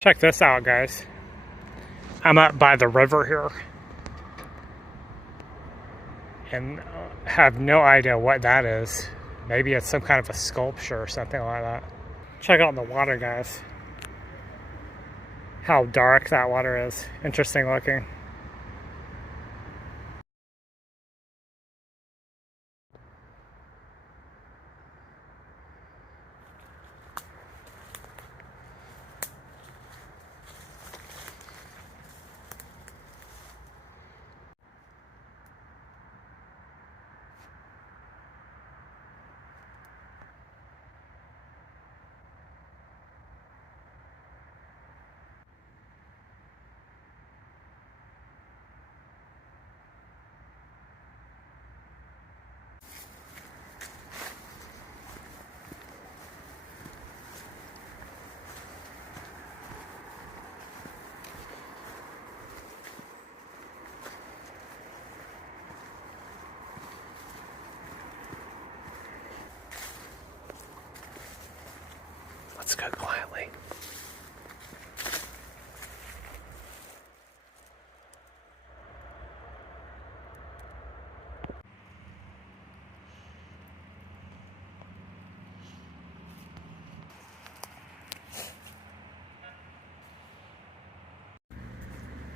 Check this out, guys. I'm up by the river here and have no idea what that is. Maybe it's some kind of a sculpture or something like that. Check out the water, guys. How dark that water is. Interesting looking. Let's go quietly.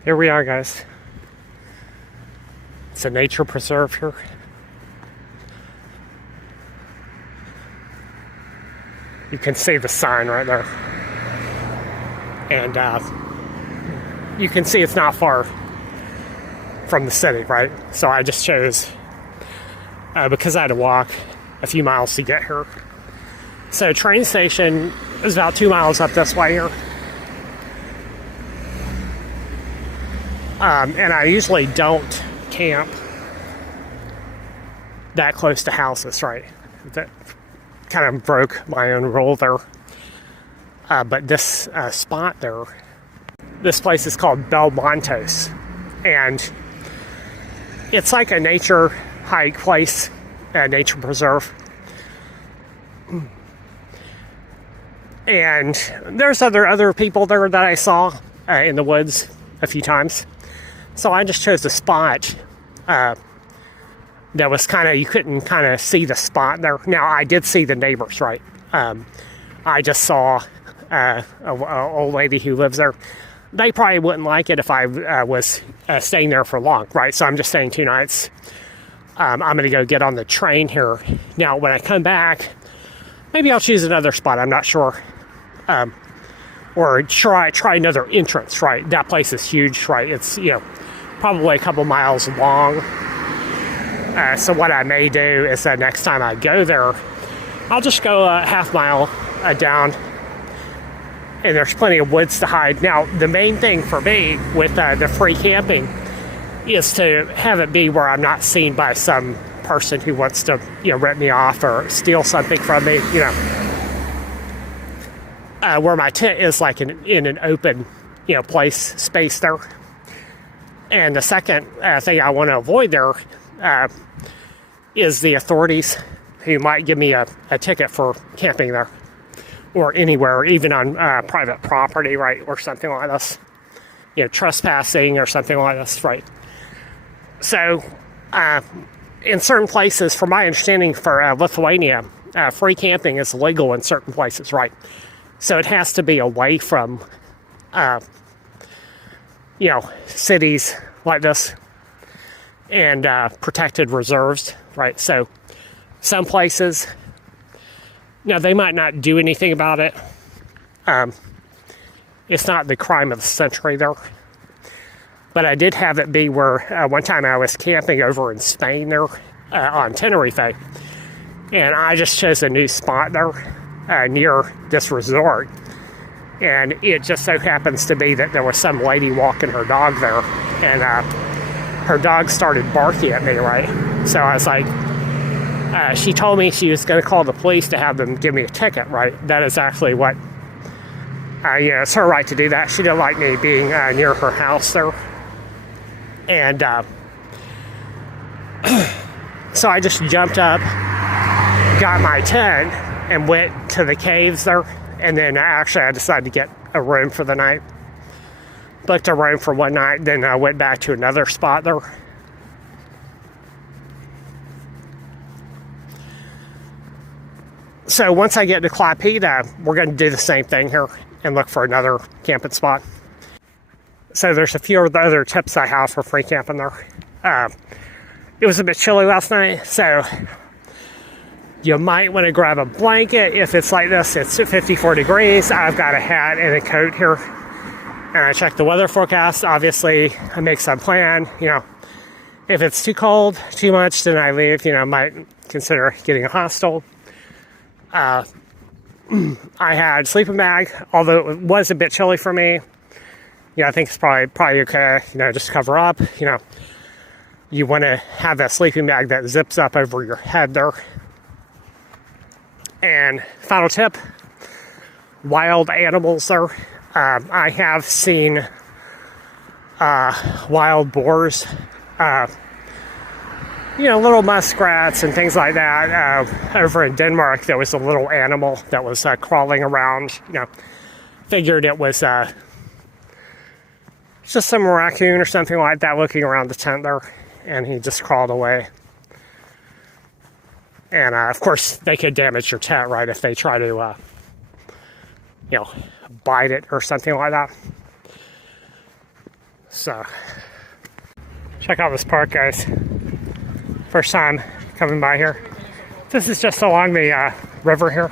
Here we are, guys. It's a nature preserve here. You can see the sign right there. And you can see it's not far from the city, right? So I just chose, because I had to walk a few miles to get here. So train station is about 2 miles up this way here. And I usually don't camp that close to houses, right? That kind of broke my own rule there. But this spot there, this place is called Belmontes, and it's like a nature hike place, a nature preserve. And there's other people there that I saw in the woods a few times. So I just chose a spot that was kind of, you couldn't kind of see the spot there. Now, I did see the neighbors, right? I just saw an old lady who lives there. They probably wouldn't like it if I was staying there for long, right? So I'm just staying 2 nights. I'm going to go get on the train here. Now, when I come back, maybe I'll choose another spot. I'm not sure. Or try another entrance, right? That place is huge, right? It's, probably a couple miles long. So what I may do is that next time I go there, I'll just go a half mile down, and there's plenty of woods to hide. Now, the main thing for me with the free camping is to have it be where I'm not seen by some person who wants to, rip me off or steal something from me, where my tent is like in an open, space there. And the second thing I want to avoid there is the authorities who might give me a ticket for camping there or anywhere, even on private property, right, or something like this, trespassing or something like this, right. So in certain places, from my understanding for Lithuania, free camping is legal in certain places, right. So it has to be away from cities like this and protected reserves, right? So some places, they might not do anything about it. It's not the crime of the century there. But I did have it be where one time I was camping over in Spain there on Tenerife, and I just chose a new spot there near this resort. And it just so happens to be that there was some lady walking her dog there, and her dog started barking at me, right? So I was like, she told me she was going to call the police to have them give me a ticket, right? That is actually what, it's her right to do that. She didn't like me being near her house there. And so I just jumped up, got my tent, and went to the caves there. And then actually I decided to get a room for the night. Booked a room for one night, then I went back to another spot there. So once I get to Klaipeda, we're going to do the same thing here and look for another camping spot. So there's a few of the other tips I have for free camping there. It was a bit chilly last night, so you might want to grab a blanket. If it's like this, it's 54 degrees. I've got a hat and a coat here. And I checked the weather forecast. Obviously, I make some plan. You know, if it's too cold, too much, then I leave. You know, might consider getting a hostel. I had a sleeping bag, although it was a bit chilly for me. You know, I think it's probably okay. You know, just cover up. You know, you want to have that sleeping bag that zips up over your head there. And final tip: wild animals there. I have seen wild boars, you know, little muskrats and things like that. Over in Denmark, there was a little animal that was crawling around. You know, figured it was just some raccoon or something like that looking around the tent there, and he just crawled away. And of course, they could damage your tent, right, if they try to, you know, bite it or something like that. So, check out this park, guys. First time coming by here. This is just along the river here.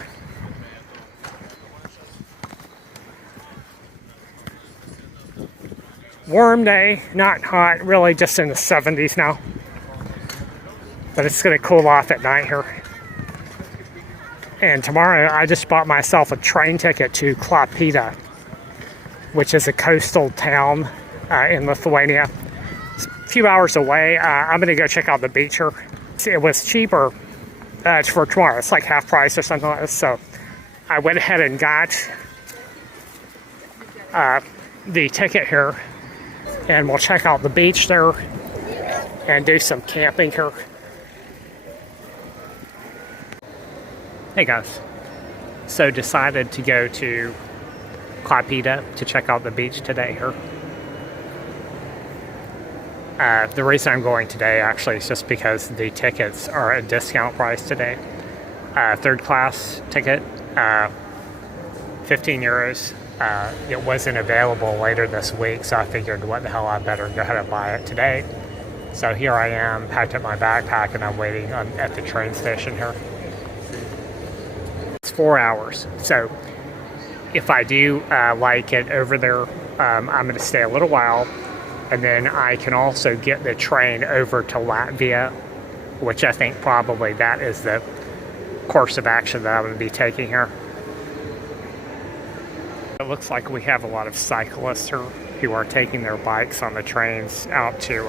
Warm day, not hot, really just in the 70s now. But it's going to cool off at night here. And tomorrow I just bought myself a train ticket to Klaipeda, which is a coastal town in Lithuania. It's a few hours away. I'm going to go check out the beach here. It was cheaper for tomorrow. It's like half price or something like this. So I went ahead and got the ticket here. And we'll check out the beach there and do some camping here. Hey guys, so decided to go to Klaipeda to check out the beach today here. The reason I'm going today actually is just because the tickets are a discount price today. Third class ticket, 15 euros. It wasn't available later this week, so I figured what the hell, I better go ahead and buy it today. So here I am, packed up my backpack, and I'm waiting at the train station here. 4 hours. So if I do like it over there, I'm going to stay a little while, and then I can also get the train over to Latvia, which I think probably that is the course of action that I'm going to be taking here. It looks like we have a lot of cyclists here who are taking their bikes on the trains out to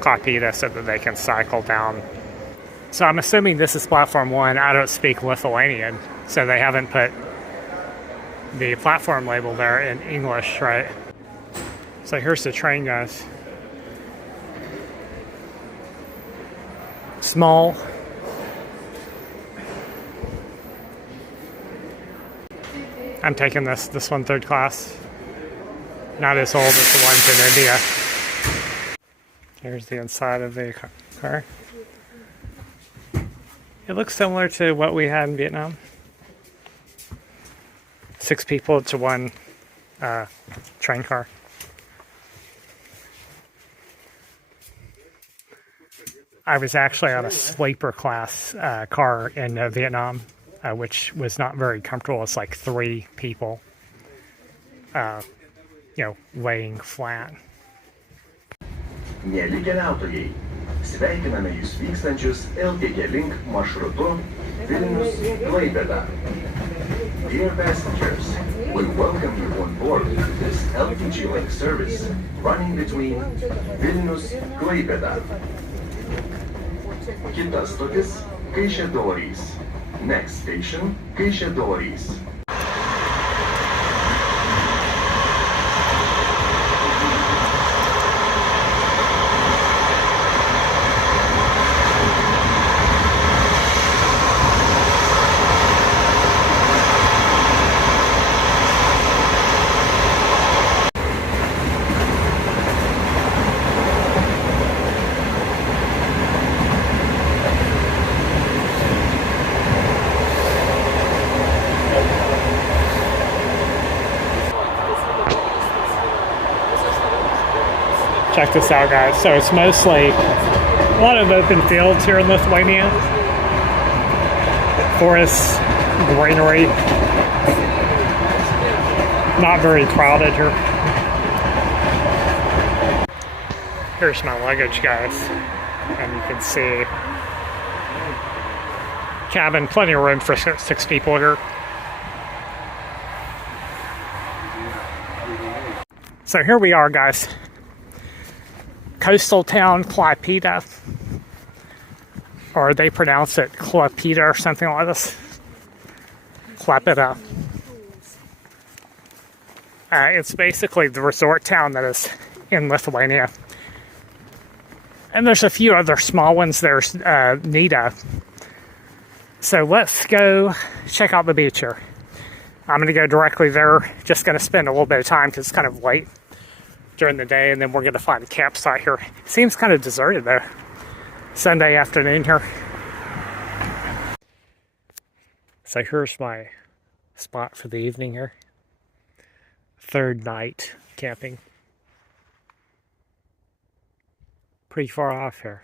Klaipeda so that they can cycle down. So I'm assuming this is platform 1. I don't speak Lithuanian, so they haven't put the platform label there in English, right? So here's the train, guys. Small. I'm taking this one third class. Not as old as the ones in India. Here's the inside of the car. It looks similar to what we had in Vietnam. 6 people to one train car. I was actually on a sleeper class car in Vietnam, which was not very comfortable. It's like 3 people, you know, laying flat. Mieli keliautojai, sveikiname jūs vykstančius LTG Link maršrutu Vilnius Klaipeda. Dear passengers, we welcome you on board this LTG Link service running between Vilnius Klaipeda. Kita stotis Kaišiadorys. Next station Kaišiadorys. Check this out, guys. So it's mostly a lot of open fields here in Lithuania. Forests, greenery. Not very crowded here. Here's my luggage, guys. And you can see cabin, plenty of room for 6 people here. So here we are, guys. Coastal town Klaipeda, or they pronounce it Klaipeda or something like this. Klaipeda. It's basically the resort town that is in Lithuania. And there's a few other small ones. There's Nida. So let's go check out the beach here. I'm going to go directly there. Just going to spend a little bit of time because it's kind of late during the day, and then we're going to find a campsite here. Seems kind of deserted though. Sunday afternoon here. So here's my spot for the evening here. Third night camping. Pretty far off here.